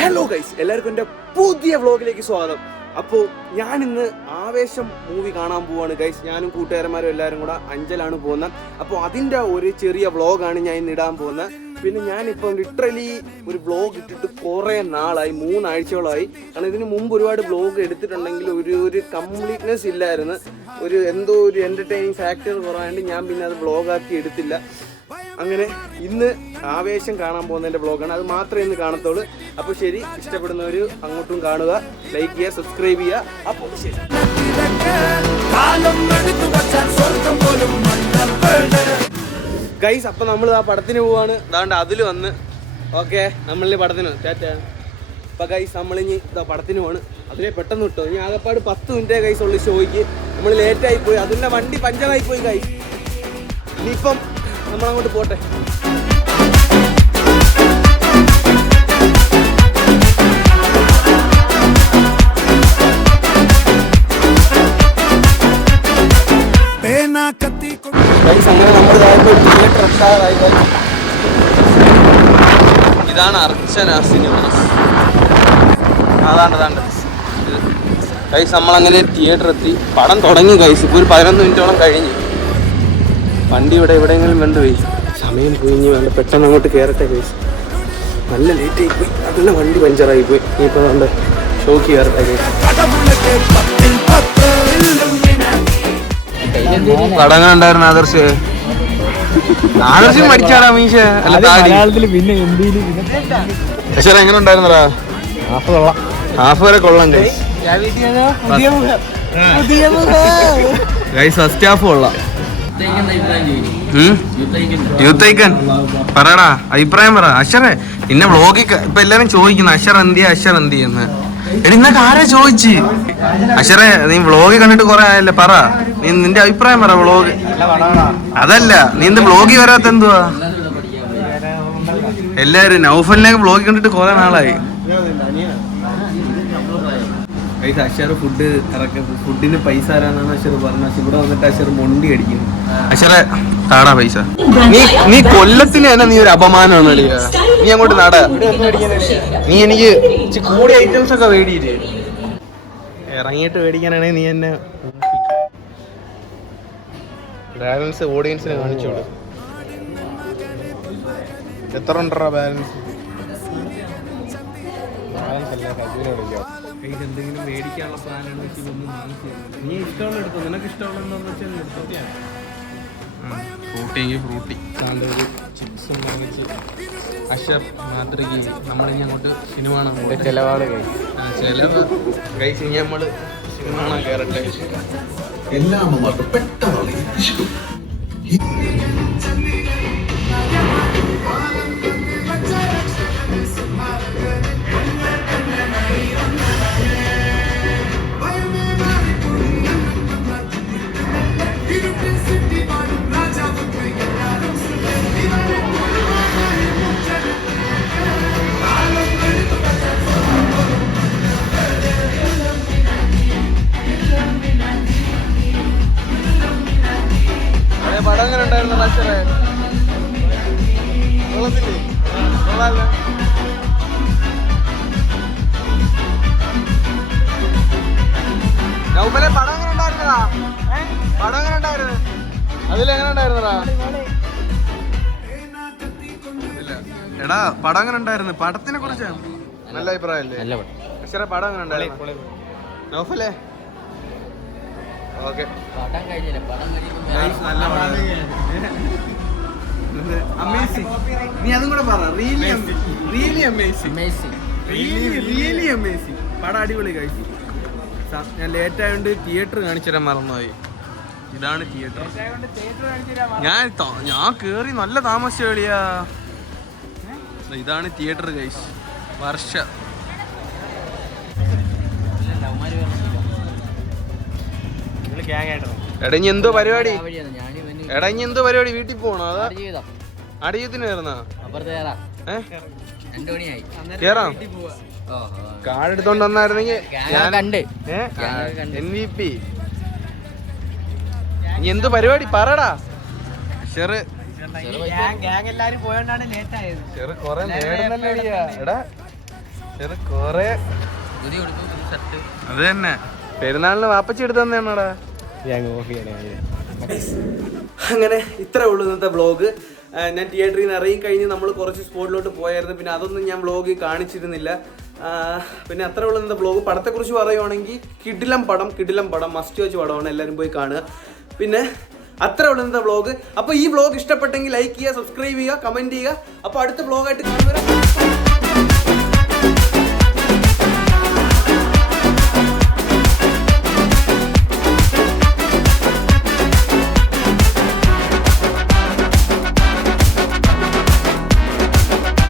Hello guys എല്ലാവർക്കും എന്റെ പുതിയ വ്ലോഗിലേക്ക് സ്വാഗതം. അപ്പോൾ ഞാൻ ഇന്ന് ആവേശം മൂവി കാണാൻ പോവാണ് ഗൈസ് ഞാനും കൂട്ടുകാരന്മാരും എല്ലാവരും കൂടെ അഞ്ചലാണ് പോകുന്നത്. അപ്പോൾ അതിന്റെ ഒരു ചെറിയ വ്ളോഗാണ് ഞാൻ ഇന്ന് ഇടാൻ പോകുന്നത്. പിന്നെ ഞാനിപ്പം ലിറ്ററലി ഒരു വ്ളോഗ് ഇട്ടിട്ട് കുറേ നാളായി മൂന്നാഴ്ചകളായി കാരണം ഇതിന് മുമ്പ് ഒരുപാട് വ്ലോഗ് എടുത്തിട്ടുണ്ടെങ്കിൽ ഒരു ഒരു കംപ്ലീറ്റ്നെസ് ഇല്ലായിരുന്നു. ഒരു എന്തോ ഒരു എന്റർടൈനിങ് ഫാക്ടർ കുറവായതുകൊണ്ട് ഞാൻ പിന്നെ അത് വ്ളോഗാക്കി എടുത്തില്ല. അങ്ങനെ ഇന്ന് ആവേശം കാണാൻ പോകുന്നതിന്റെ ബ്ലോഗാണ് അത് മാത്രമേ ഇന്ന് കാണത്തുള്ളൂ. അപ്പോൾ ശരി ഇഷ്ടപ്പെടുന്നവർ അങ്ങോട്ടും കാണുക ലൈക്ക് ചെയ്യുക സബ്സ്ക്രൈബ് ചെയ്യുക. അപ്പോൾ ശരി. ഗൈസ് അപ്പം നമ്മൾ ആ പടത്തിന് പോവാണ്. അതാണ്ട് അതിൽ വന്ന്. ഓക്കെ നമ്മളിൽ പടത്തിന് ടാറ്റ അപ്പം ഗൈസ് നമ്മളിനി ഇതാ പടത്തിന് പോവാണ്. അതിലെ പെട്ടെന്ന് വിട്ടോ. ഇനി ആകെപ്പാട് പത്ത് മിനിറ്റേ ഗൈസ് ഉള്ളു ഷോയ്ക്ക് നമ്മൾ ലേറ്റായി പോയി. അതിന്റെ വണ്ടി പഞ്ചറായി പോയി ഗൈസ് ഇനിയിപ്പം നമ്മളങ്ങോട്ട് പോട്ടെ. അങ്ങനെ നമ്മൾ തിയേറ്റർ എത്താറായി. ഇതാണ് അർച്ചന സിനിമാസ്. അതാണ് അതാണ്ട്. കൈസ് നമ്മളങ്ങനെ തിയേറ്റർ എത്തി. പടം തുടങ്ങി കൈസ് ഇപ്പോൾ ഒരു പതിനൊന്ന് മിനിറ്റോളം കഴിഞ്ഞു. വണ്ടി ഇവിടെ എവിടെയെങ്കിലും കൊണ്ടുപോയി സമയം പോയി വേണ്ട പെട്ടെന്ന് അങ്ങോട്ട് കയറട്ടെ ഗൈസ് നല്ല ലേറ്റ് ആയി പോയി. നല്ല വണ്ടി പഞ്ചറായി പോയി. ഇപ്പൊ നമ്മുടെ ഷോക്ക് കയറട്ടെ പടങ്ങൾ ഉണ്ടായിരുന്നു ആദർശ്. ആദർശം മടിച്ചാടാ മീശ. അല്ല താടി. പിന്നെ പക്ഷേ എങ്ങനെ ഉണ്ടായിരുന്നടാ? ഹാഫ് വരെ കൊള്ളാം ഗൈസ് ഗൈസ് ഫസ്റ്റ് ഹാഫ് കൊള്ളാം. യൂത്ത് ഐക്കൺ പറയടാ അഭിപ്രായം പറ. അഷറെ നിന്നെ വ്ളോഗിൽ ഇപ്പൊ എല്ലാരും ചോദിക്കുന്നു അഷർ എന്ത് അഷർ എന്തിയെന്ന്. എടി ഇന്നൊക്കെ ആരാ ചോദിച്ച്? അഷറെ നീ വ്ളോഗ് കണ്ടിട്ട് കൊറേ ആയല്ലേ പറ. നീ നിന്റെ അഭിപ്രായം പറ വ്ളോഗ് അതല്ല നീ എന്ത് വ്ളോഗിൽ വരാത്ത എന്തുവാ? എല്ലാരും നൗഫലിനൊക്കെ വ്ളോഗ് കണ്ടിട്ട് കൊറേ നാളായി. അഷർ ഫുഡ് ഫുഡിന് പൈസ ആരാന്നാണ് അഷർ പറഞ്ഞ ഇവിടെ വന്നിട്ട് അഷർ മൊണ്ടി അടിക്കുന്നു. അഷറെ താടാ പൈസ. നീ നീ കൊല്ലത്തിന് തന്നെ നീ ഒരു അപമാനമാണ് നീ അങ്ങോട്ട് നാട. നീ എനിക്ക് കൂടെ ഐറ്റംസ് ഒക്കെ വേടിയില്ലേ? ഇറങ്ങിയിട്ട് മേടിക്കാനാണെങ്കിൽ നീ എന്നെ ബാലൻസ് ഓഡിയൻസിന് കാണിച്ചോളൂ എത്ര ഉണ്ടാ ബാലൻസ് എന്തെങ്കിലും മേടിക്കാനുള്ള പ്ലാനാണ് വെച്ച് ഇതൊന്നും വാങ്ങിച്ചു നീ ഇഷ്ടമുള്ള എടുത്തോ? നിനക്ക് ഇഷ്ടമുള്ള എന്താണെന്ന് വെച്ചാൽ എടുത്തോ ഫ്രൂട്ടി ഫ്രൂട്ടി. നല്ലൊരു ചിപ്സും വാങ്ങിച്ച് അഷർ മാതൃകയും നമ്മളിനി അങ്ങോട്ട് സിനിമ കാണാൻ ചിലവാൾ ചിലവ്. കഴിച്ച് ഇനി നമ്മൾ സിനിമ കാണാൻ കയറട്ടെ എല്ലാ അമ്മമാർക്കും പെട്ടെന്ന് കൊള്ളത്തില്ലേ പടം എങ്ങനെ പടം എങ്ങനെ ഉണ്ടായിരുന്നു അതിലെങ്ങനെ ഉണ്ടായിരുന്നടാ? ഇല്ല. എടാ പടം എങ്ങനെ ഉണ്ടായിരുന്നു? പടത്തിനെ കുറിച്ച് നല്ല അഭിപ്രായമല്ലേ? അല്ലേ പടം. അങ്ങനെ പടം എങ്ങനെ ഉണ്ടായിരുന്നു? നൗഫലെ ഓക്കെ. പടം കഴിഞ്ഞില്ല. പടം. നല്ല അമേസിംഗ് നീ അതും കൂടെ പറ. Really really amazing really really amazing പടം അടിപൊളി കഴിച്ചു ഞാൻ ലേറ്റ് ആയതുകൊണ്ട് തിയേറ്റർ കാണിച്ചു തരാൻ മറന്നുപോയി. ഇതാണ് തിയേറ്റർ ഞാൻ ഞാൻ കേറി നല്ല താമസിച്ച കളിയാ ഇതാണ് തിയേറ്റർ കൈസ് വർഷ. എടാ ഇനി എന്തോ പരിപാടി? എടാ ഇനി എന്തോ പരിപാടി? വീട്ടിൽ പോണോ അതാ? അടിയത്തിന് വരുന്ന അപ്പുറത്ത് കയറാം ഏഹ് രണ്ടു മണിയായി. കേറാം. കാർഡ് എടുത്തോണ്ട് വന്നായിരുന്നെങ്കിൽ ഞാൻ കണ്ട്. എൻ വി പി ഇനി എന്ത് പരിപാടി? പറടാ. ഷെറ് കൊറേ നേടുന്നല്ലേ എടാ കൊറേ അത് തന്നെ. പെരുന്നാളിന് വാപ്പച്ചി എടുത്തു തന്നെയാണോടാ അങ്ങനെ ഇത്രേ ഉള്ളൂ ഇന്നത്തെ വ്ളോഗ് ഞാൻ തിയേറ്ററിൽ നിന്ന് ഇറങ്ങി കഴിഞ്ഞ് നമ്മൾ കുറച്ച് സ്പോട്ടിലോട്ട് പോയായിരുന്നു. പിന്നെ അതൊന്നും ഞാൻ വ്ളോഗ് കാണിച്ചിരുന്നില്ല. പിന്നെ അത്ര ഉള്ളു ഇന്നത്തെ വ്ളോഗ് പടത്തെക്കുറിച്ച് പറയുവാണെങ്കിൽ കിടിലം പടം കിടിലം പടം മസ്റ്റ് വെച്ച് പടമാണ് എല്ലാവരും പോയി കാണുക. പിന്നെ അത്ര ഉള്ളു ഇന്നത്തെ വ്ളോഗ് അപ്പോൾ ഈ ബ്ലോഗ് ഇഷ്ടപ്പെട്ടെങ്കിൽ ലൈക്ക് ചെയ്യുക സബ്സ്ക്രൈബ് ചെയ്യുക കമന്റ് ചെയ്യുക. അപ്പോൾ അടുത്ത ബ്ലോഗായിട്ട് കാണുന്നവരെ